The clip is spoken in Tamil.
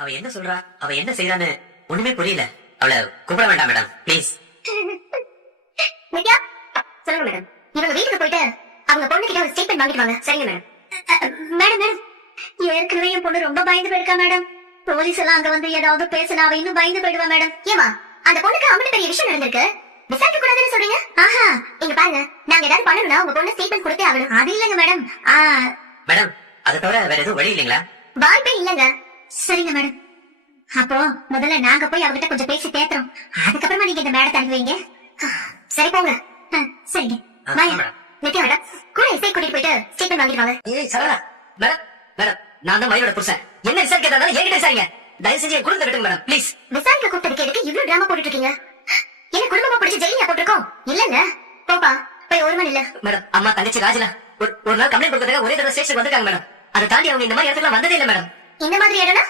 அவ என்ன சொல்றா, அவ என்ன செய்யறான்னு ஒண்ணுமே புரியல. அவளை கூப்பிட வேண்டாம் மேடம், பிளீஸ். நித்யா, சொல்லுங்க மேடம். இவங்க வீட்டுக்கு போயிட்டு அவங்க பொண்ணு கிட்ட ஒரு ஸ்டேட்மெண்ட் வாங்கிட்டு வாங்க. சரிங்க மேடம். மேடம் மேடம், ஏற்கனவே என் பொண்ணு ரொம்ப பயந்து போயிருக்கா மேடம். போலீஸ் எல்லாம் அங்க வந்து ஏதாவது பேசினா அவ இன்னும் பயந்து போயிடுவா மேடம். ஏமா, அந்த பொண்ணுக்கு அவ்வளவு பெரிய விஷயம் நடந்திருக்கு, விசாரிக்க கூடாதுன்னு சொல்றீங்க? ஆஹா, இங்க பாருங்க, நாங்க ஏதாவது பண்ணணும்னா உங்க பொண்ணு ஸ்டேட்மெண்ட் கொடுத்தே ஆகணும். அது இல்லங்க மேடம். மேடம், அதை தவிர வேற எதுவும் வழி இல்லைங்களா? வாய்ப்பே இல்லங்க. சரிங்க மேடம். அப்போ முதல்ல நாங்க போய் அவகிட்ட கொஞ்சம் பேசி தேத்துறோம், அதுக்கப்புறமா நீங்க இந்த மேடத்தை அனுப்புவீங்க. சரி போங்க. சரிங்க. நித்யா மேடம், கூட எஸ்ஐ கூட்டிட்டு போயிட்டு ஸ்டேட்மெண்ட் வாங்கிட்டு வாங்க. ஏய் சரவணா, மேடம் மேடம், நான் தான் மயிலோட புருஷன். என்ன விசாரிக்க இருந்தாலும் என்கிட்ட விசாரிங்க. தயவு செஞ்சு என் குடும்பத்தை விட்டுங்க மேடம், பிளீஸ். விசாரிக்க கூப்பிட்டதுக்கு எதுக்கு இவ்வளவு டிராமா போட்டுட்டு இருக்கீங்க? என்ன குடும்பமா பிடிச்சி ஜெயிலியா போட்டிருக்கோம்? இல்லங்க, போப்பா போய் ஒரு மணி இல்ல. மேடம், அம்மா தங்கச்சி ராஜினா ஒரு நாள் கம்ப்ளைண்ட் கொடுக்கறதுக்கு ஒரே தடவை ஸ்டேஷனுக்கு வந்திருக்காங்க மேடம். அதை தாண்டி அவங்க இந்த மாதிரி இடத்துக்கு வந்ததே இல்ல மேடம். இந்த மாதிரி இடம்னா